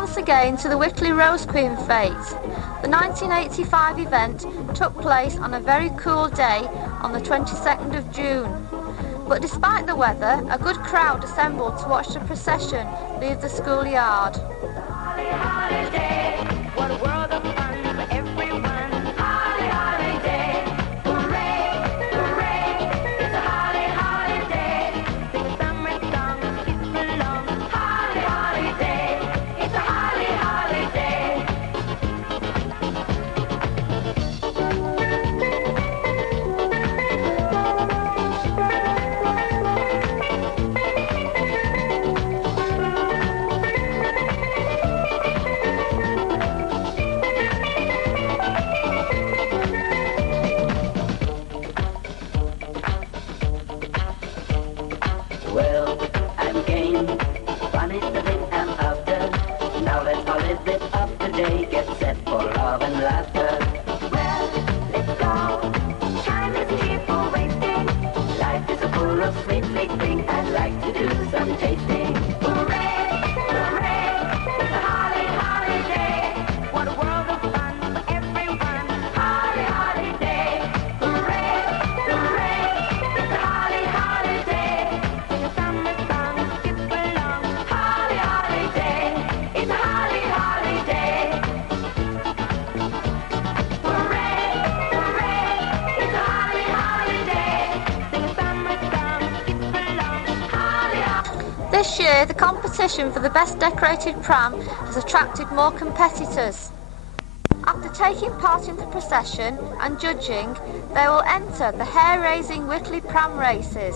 once again to the Whitley Rose Queen fete. The 1985 event took place on a very cool day on the 22nd of June. But despite the weather, a good crowd assembled to watch the procession leave the schoolyard. Holly, holiday, what a world of fun for everyone. Holly, holiday, hooray, hooray, it's a holly, holiday. Sing a summer song, skip along. Holly, holiday, it's a holly, holiday. Well, I'm game. Fun is the thing I'm after. Now let's all live it up today. Get set for love and laughter. Well, let's go. Time isn't here for wasting. Life is a full of sweet, sweet things. I'd like to do some tasting. Hooray, hooray, it's a holly, holiday. What a world of fun for everyone. Holly, holiday. Hooray, hooray, it's a holly, holiday. Sing a summer song, skip along. Holly, holiday, it's a holly, holiday. Hooray, hooray, it's a holly, holiday. Sing a summer song, skip along. Holly, holiday. This year, the competition for the best decorated pram has attracted more competitors. After taking part in the procession and judging, they will enter the hair-raising Whitley pram races.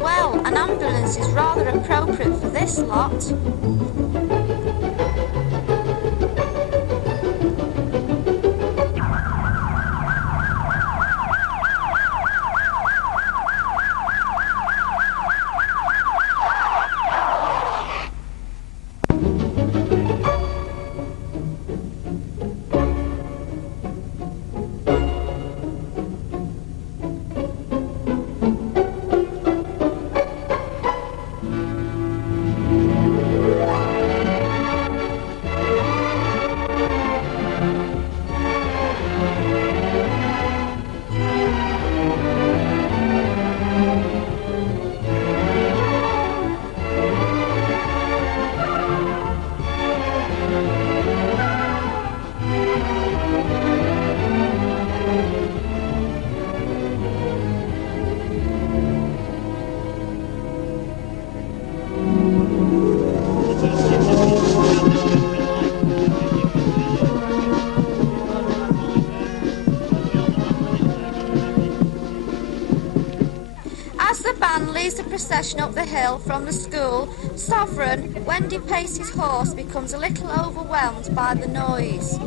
Well, an ambulance is rather appropriate for this lot. As the band leads the procession up the hill from the school, Sovereign, Wendy Pacey's horse, becomes a little overwhelmed by the noise.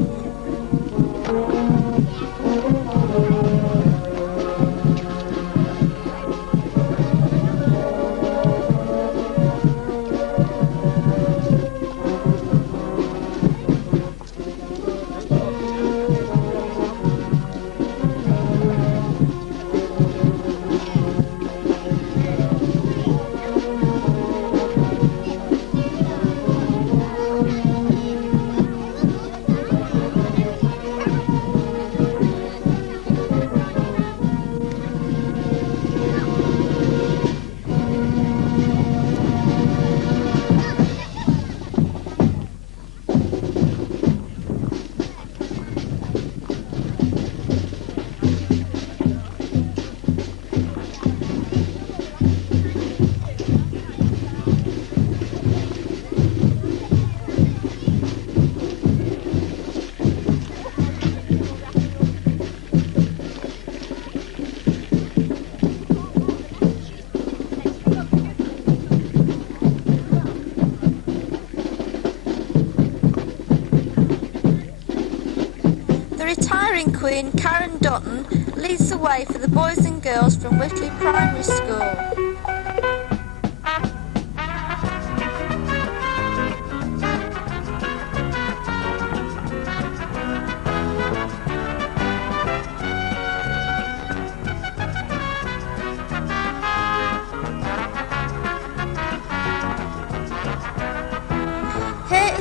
Retiring Queen Karen Dutton leads the way for the boys and girls from Whitley Primary School.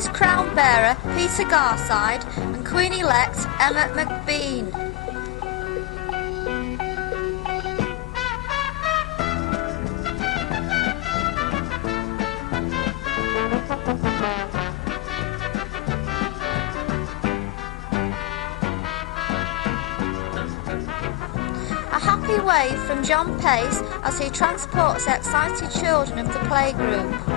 Queen's crown bearer Peter Garside and Queen-elect Emma McBean. A happy wave from John Pace as he transports excited children of the playgroup.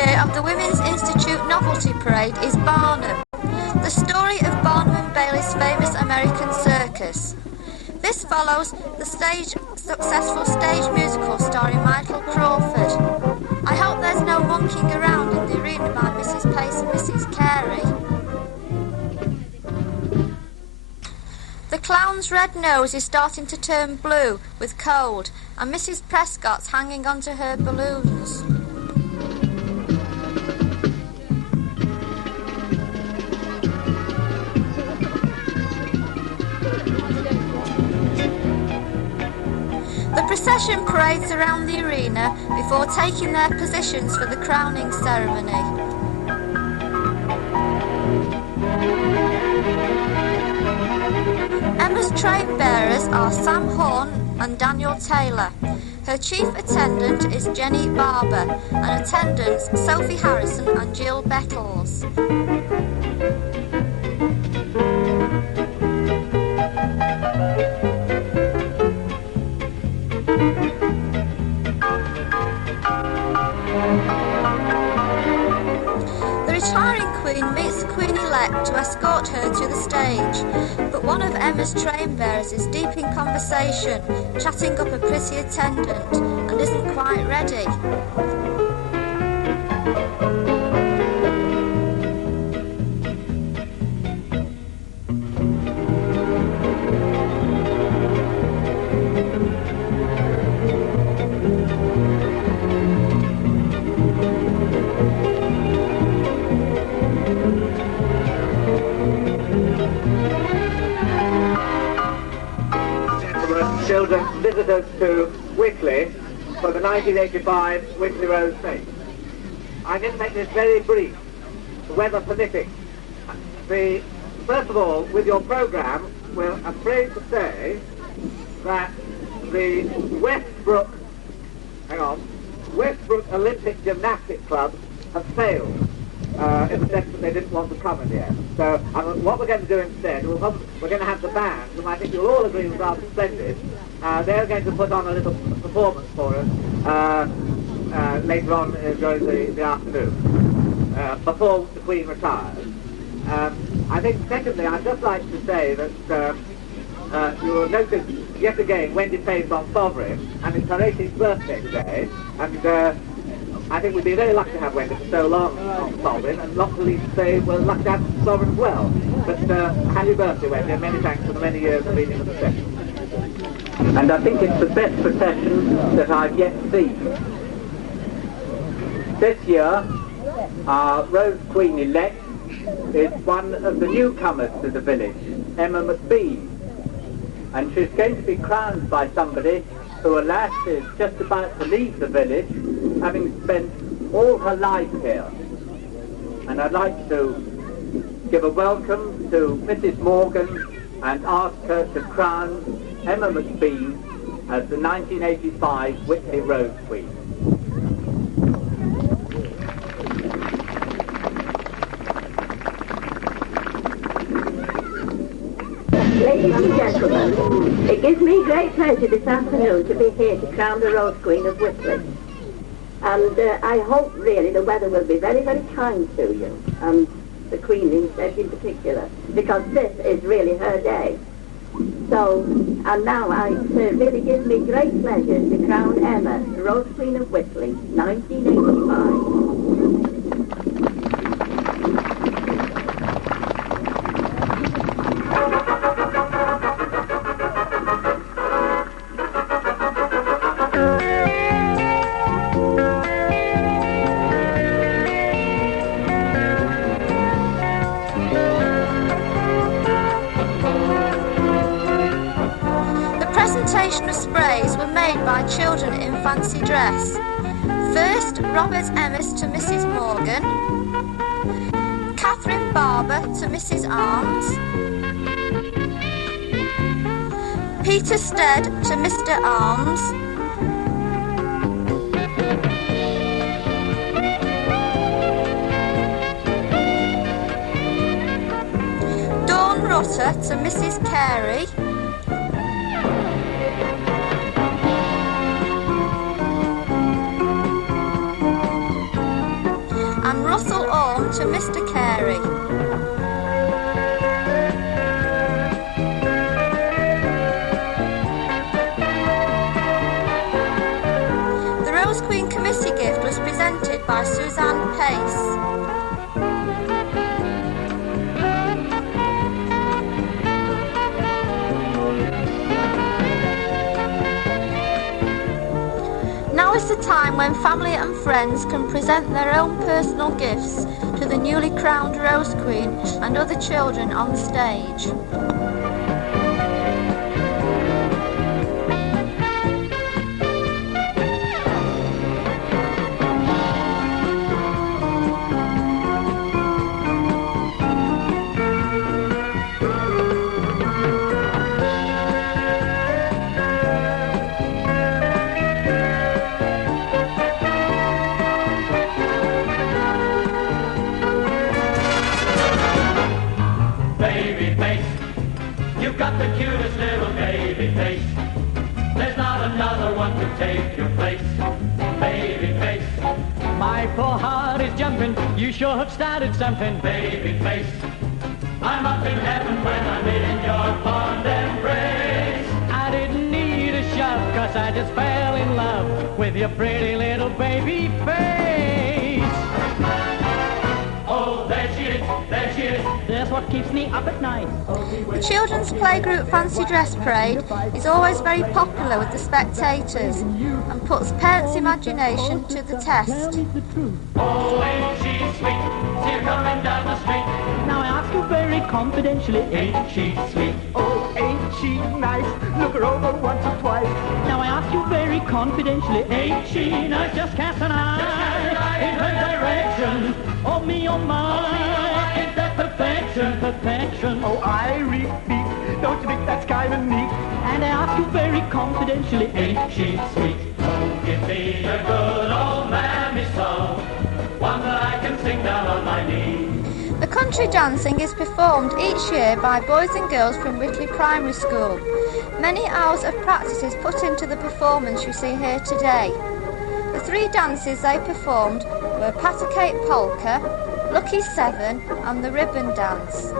Of the Women's Institute Novelty Parade is Barnum, the story of Barnum and Bailey's famous American circus. This follows the successful stage musical starring Michael Crawford. I hope there's no monkeying around in the arena by Mrs. Pace and Mrs. Carey. The clown's red nose is starting to turn blue with cold, and Mrs. Prescott's hanging onto her balloons. The procession parades around the arena before taking their positions for the crowning ceremony. Emma's train bearers are Sam Horn and Daniel Taylor. Her chief attendant is Jenny Barber, and attendants Sophie Harrison and Jill Bettles. The retiring Queen meets the Queen-elect to escort her to the stage, but one of Emma's train bearers is deep in conversation, chatting up a pretty attendant, and isn't quite ready. Children visitors to Whitley for the 1985 Whitley Rose Fete. I'm going to make this very brief, weather permitting. First of all, with your programme, we're afraid to say that the Westbrook Olympic Gymnastics Club have failed in the sense that they didn't want to come in the end. So what we're going to do instead, we're going to have the band, whom I think you'll all agree was rather splendid. They're going to put on a little performance for us later on during the afternoon, before the Queen retires. I think, secondly, I'd just like to say that you will notice yet again Wendy plays on Sovereign, and it's her 18th birthday today, and I think we've been very lucky to have Wendy for so long on Sovereign, and lots of leads say we're lucky to have Sovereign as well. But happy birthday, Wendy, and many thanks for the many years of being in the procession. And I think it's the best procession that I've yet seen. This year, our Rose Queen elect is one of the newcomers to the village, Emma McBean. And she's going to be crowned by somebody who, alas, is just about to leave the village, having spent all her life here. And I'd like to give a welcome to Mrs. Morgan and ask her to crown Emma McBean as the 1985 Whitley Rose Queen. Ladies and gentlemen, it gives me great pleasure this afternoon to be here to crown the Rose Queen of Whitley. And I hope really the weather will be very, very kind to you, and the Queen in particular, because this is really her day. So, and now it really gives me great pleasure to crown Emma, the Rose Queen of Whitley, 1985. Presentation of sprays were made by children in fancy dress. First, Robert Emmis to Mrs. Morgan, Catherine Barber to Mrs. Arms, Peter Stead to Mr. Arms, Dawn Rutter to Mrs. Carey, and Russell Orme to Mr. Carey. The Rose Queen Committee gift was presented by Suzanne Pace. Now is the time when family and friends can present their own personal gifts to the newly crowned Rose Queen and other children on the stage. You've got the cutest little baby face. There's not another one to take your place. Baby face. My poor heart is jumping. You sure have started something. Baby face. I'm up in heaven when I'm in your fond embrace. I didn't need a shove, 'cause I just fell in love with your pretty little baby face. Oh, there she is, there she is. That's what keeps me up at night. The children's playgroup fancy dress parade is always very popular with the spectators and puts parents' imagination to the test. Oh, ain't she sweet? See her coming down the street. Now I ask you very confidentially, ain't she sweet? Oh, ain't she nice? Look her over once or twice. Now I ask you very confidentially, ain't she nice? Just cast an eye in her direction. Oh me, oh my, ain't that perfection, perfection? Oh, I repeat, don't you think that's kind of neat? And I ask you very confidentially, ain't she sweet? Oh, give me a good old mammy song, one that I can sing down on my knee. The country dancing is performed each year by boys and girls from Whitley Primary School. Many hours of practice is put into the performance you see here today. The three dances they performed were Patacate Polka, Lucky Seven and the Ribbon Dance.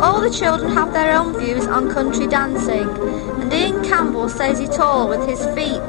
All the children have their own views on country dancing, and Ian Campbell says it all with his feet.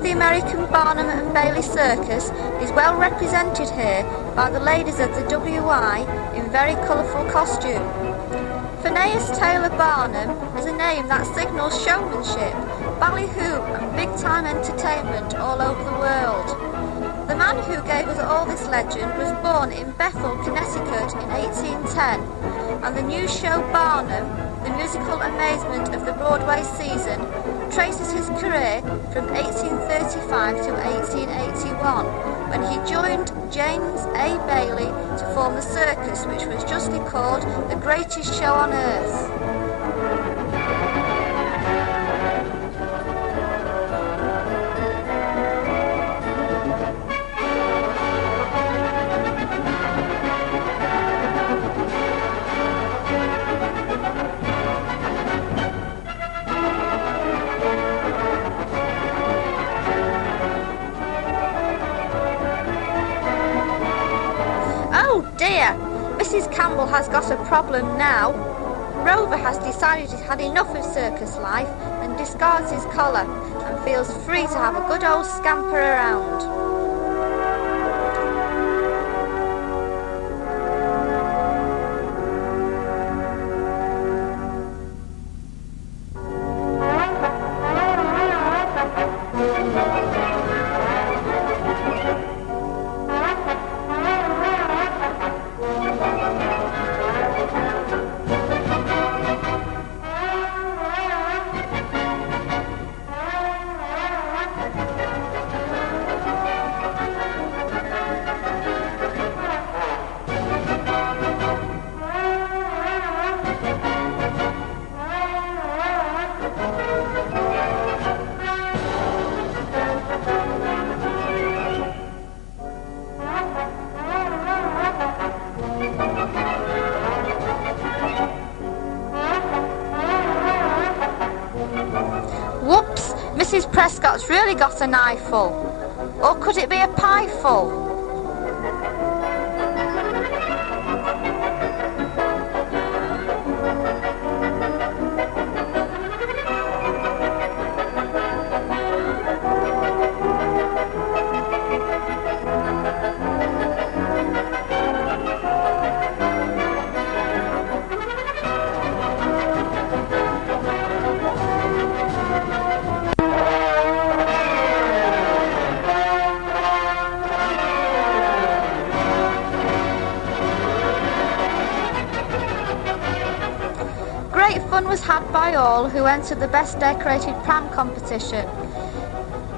The American Barnum and Bailey Circus is well represented here by the ladies of the WI in very colourful costume. Phineas Taylor Barnum is a name that signals showmanship, ballyhoo and big-time entertainment all over the world. The man who gave us all this legend was born in Bethel, Connecticut in 1810, and the new show Barnum, the musical amazement of the Broadway season, traces his career from 1835 to 1881, when he joined James A. Bailey to form the circus, which was justly called the greatest show on earth. Oh dear, Mrs. Campbell has got a problem now. Rover has decided he's had enough of circus life and discards his collar and feels free to have a good old scamper around. Mrs. Prescott's really got a knifeful. Or could it be a pieful? Great fun was had by all who entered the best decorated pram competition.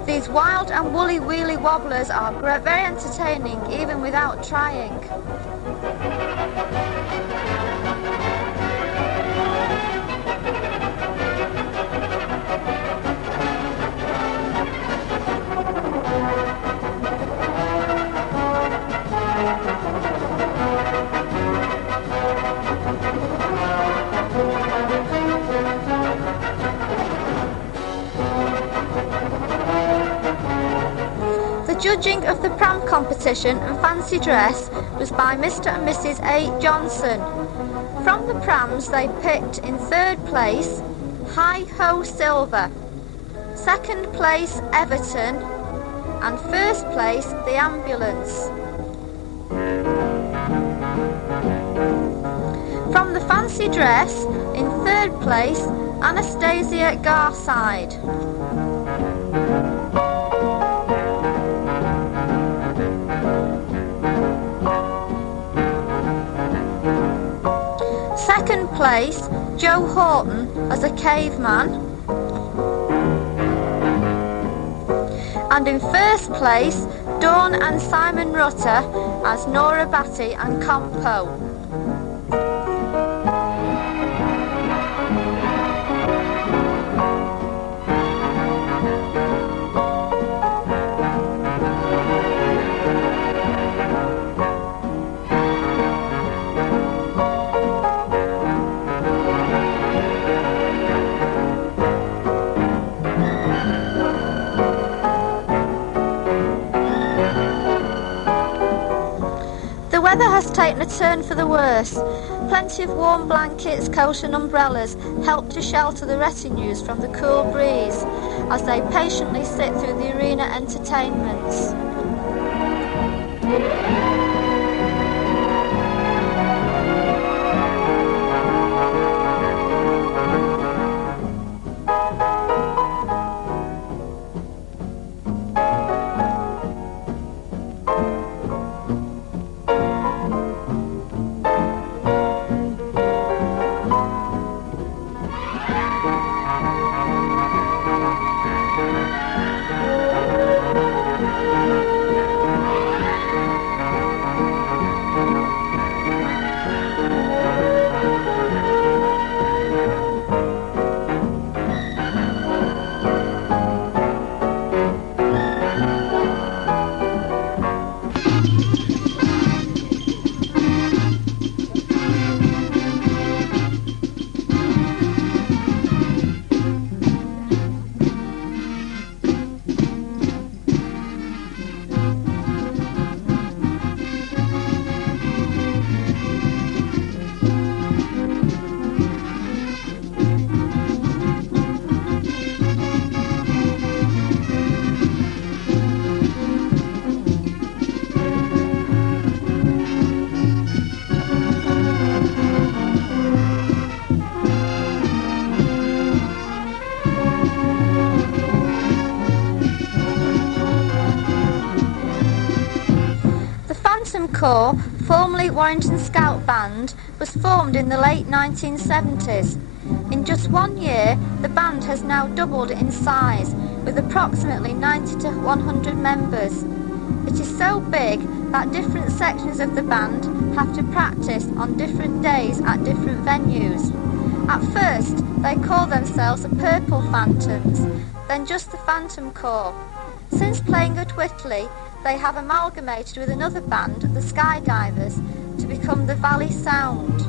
These wild and woolly wheelie wobblers are very entertaining even without trying. Judging of the pram competition and fancy dress was by Mr. and Mrs. A. Johnson. From the prams they picked in third place Hi Ho Silver, second place Everton, and first place the Ambulance. From the fancy dress in third place Anastasia Garside. Second place, Joe Horton as a caveman. And in first place, Dawn and Simon Rutter as Nora Batty and Compo. The weather has taken a turn for the worse. Plenty of warm blankets, coats and umbrellas help to shelter the retinues from the cool breeze as they patiently sit through the arena entertainments. Corps, formerly Warrington Scout Band, was formed in the late 1970s. In just 1 year, the band has now doubled in size, with approximately 90 to 100 members. It is so big that different sections of the band have to practice on different days at different venues. At first, they call themselves the Purple Phantoms, then just the Phantom Corps. Since playing at Whitley, they have amalgamated with another band, the Skydivers, to become the Valley Sound.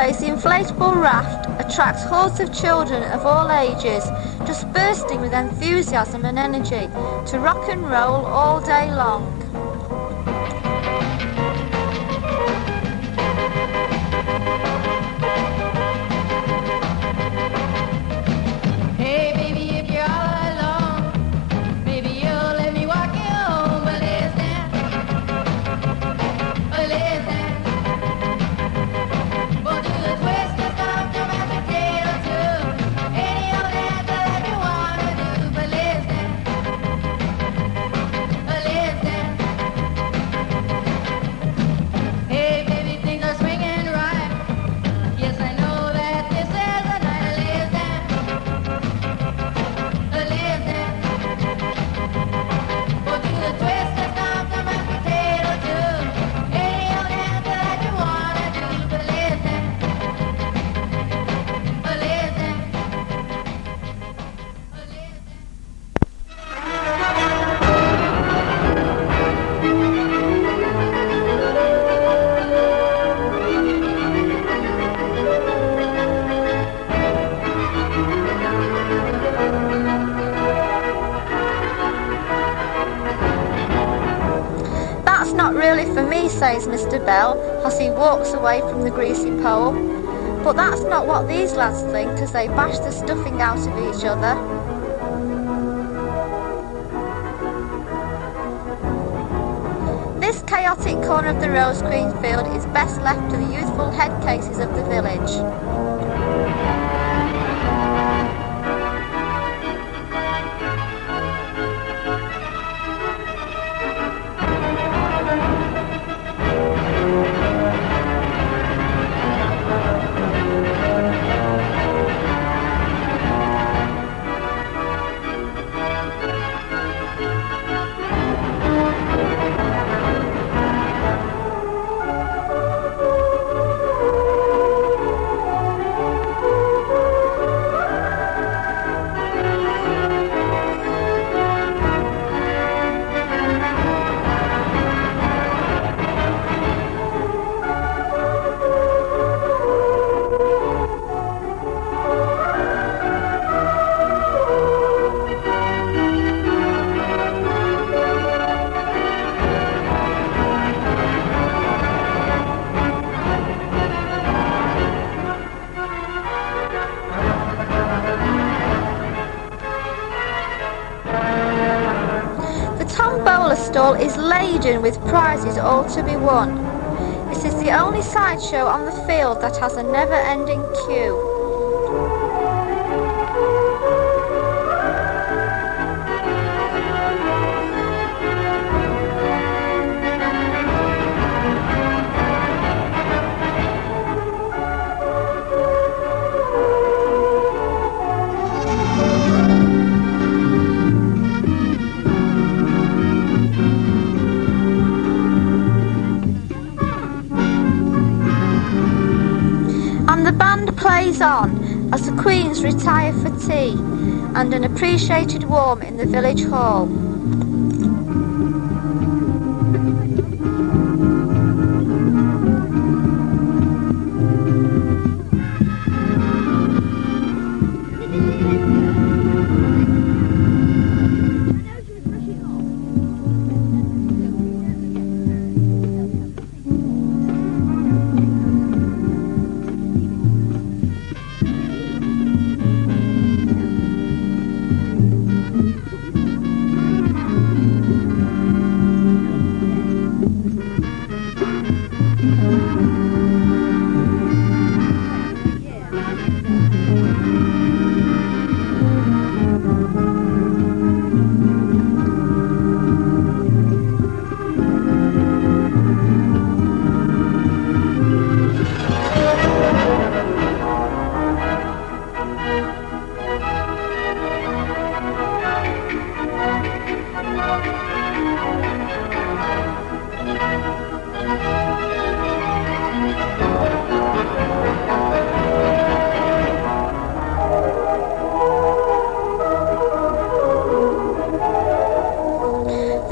Always, the inflatable raft attracts hordes of children of all ages, just bursting with enthusiasm and energy to rock and roll all day long. Hey baby, if you're all alone, maybe you'll let me walk you home. Well, listen, we'll do the twist and stomp your magic tail too. Any old dance that you wanna do. But listen, hey baby, things are swinging right. Yes, I know that this is a night. We'll do the twist and stomp the mashed potato too. Any old dance that you wanna do. But listen, That's not really for me, says Mr. Bell as he walks away from the greasy pole. But that's not what these lads think as they bash the stuffing out of each other. This chaotic corner of the Rose Queen field is best left to the youthful head cases of the village. Stall is laden with prizes all to be won. This is the only sideshow on the field that has a never-ending queue. Plays on as the Queens retire for tea and an appreciated warm in the village hall.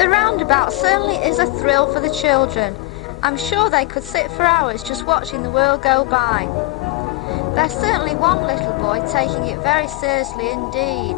Roundabout certainly is a thrill for the children. I'm sure they could sit for hours just watching the world go by. There's certainly one little boy taking it very seriously indeed.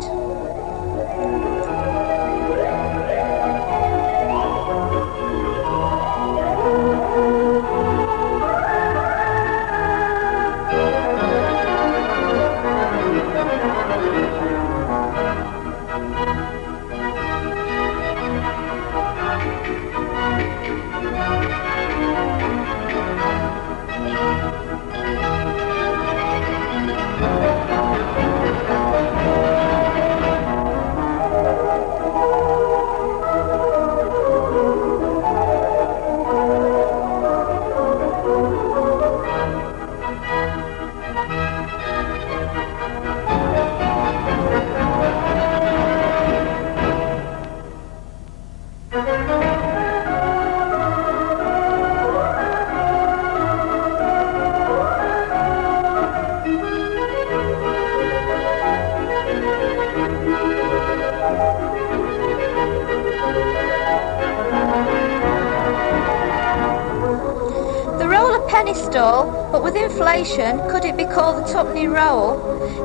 Penny stall, but with inflation, could it be called the tuppenny roll?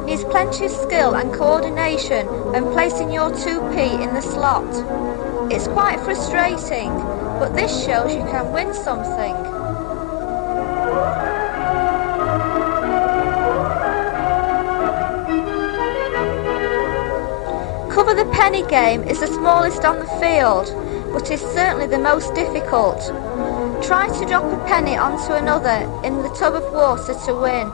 Needs plenty of skill and coordination when placing your 2p in the slot. It's quite frustrating, but this shows you can win something. Cover the penny game is the smallest on the field, but is certainly the most difficult. Try to drop a penny onto another in the tub of water to win.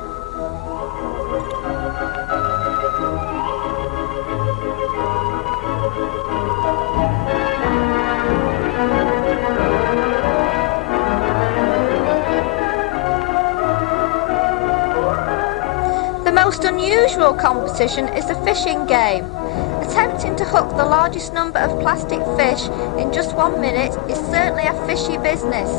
The most unusual competition is the fishing game. Attempting to hook the largest number of plastic fish in just 1 minute is certainly a fishy business.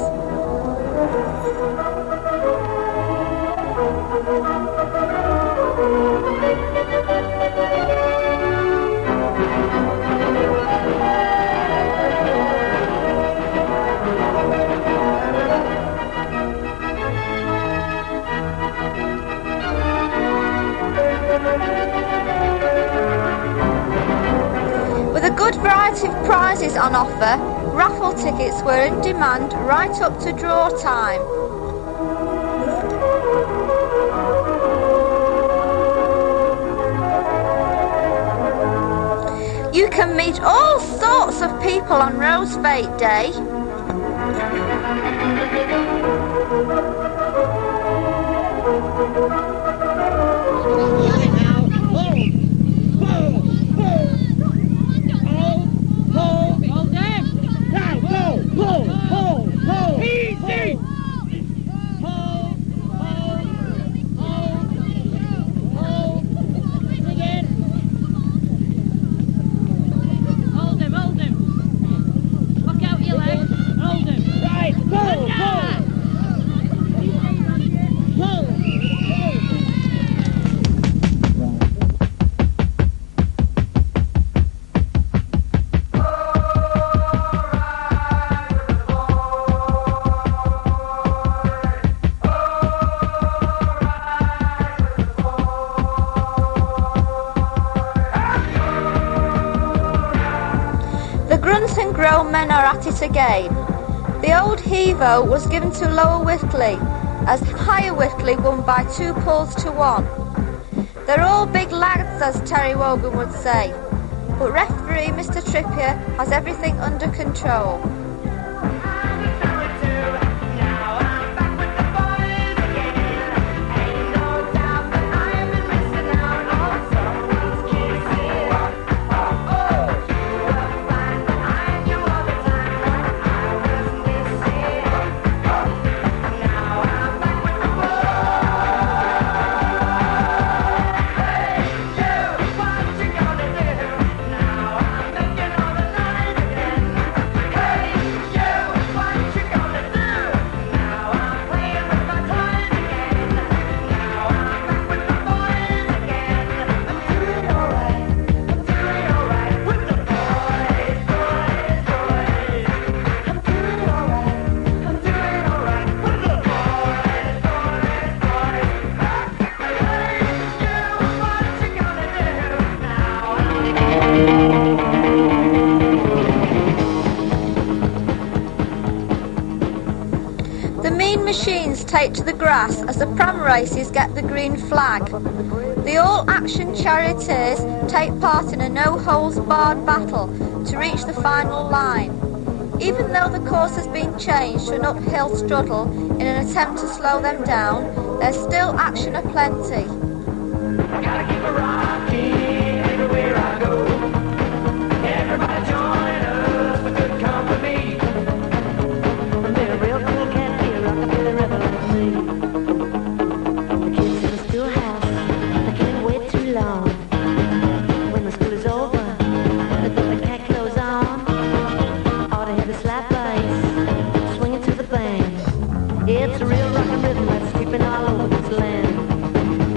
With a good variety of prizes on offer, raffle tickets were in demand right up to draw time. You can meet all sorts of people on Rose Fete Day. The grunts and grown men are at it again. The old Hevo was given to Lower Whitley, as Higher Whitley won by 2 pulls to 1. They're all big lads, as Terry Wogan would say, but referee Mr. Trippier has everything under control. Hey! take to the grass as the pram races get the green flag. The all-action charioteers take part in a no-holds-barred battle to reach the final line. Even though the course has been changed to an uphill struggle in an attempt to slow them down, there's still action aplenty. Gotta keep it rocking everywhere I go. Everybody join us for good company. Be a real cool cat, be a rockabilly rebel like me. The kids in the schoolhouse, they can't wait too long. When the school is over, they put the cat clothes on. Ought to hear the slap bass, swinging to the bang. It's a real rockin' rhythm that's sweeping all over this land.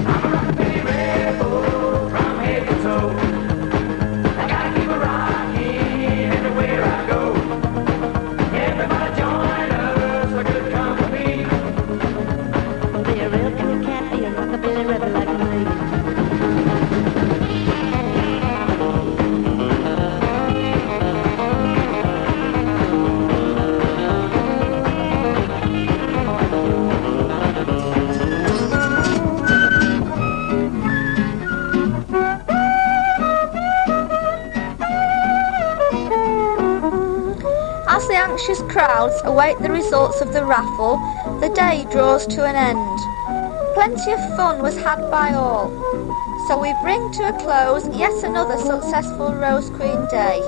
I'm a rockabilly rebel from head to toe. I gotta keep it rocking everywhere I go. Everybody join us for good company. Be a real cool cat, be a rockabilly rebel like me. As the anxious crowds await the results of the raffle, the day draws to an end. Plenty of fun was had by all, so we bring to a close yet another successful Rose Queen Day.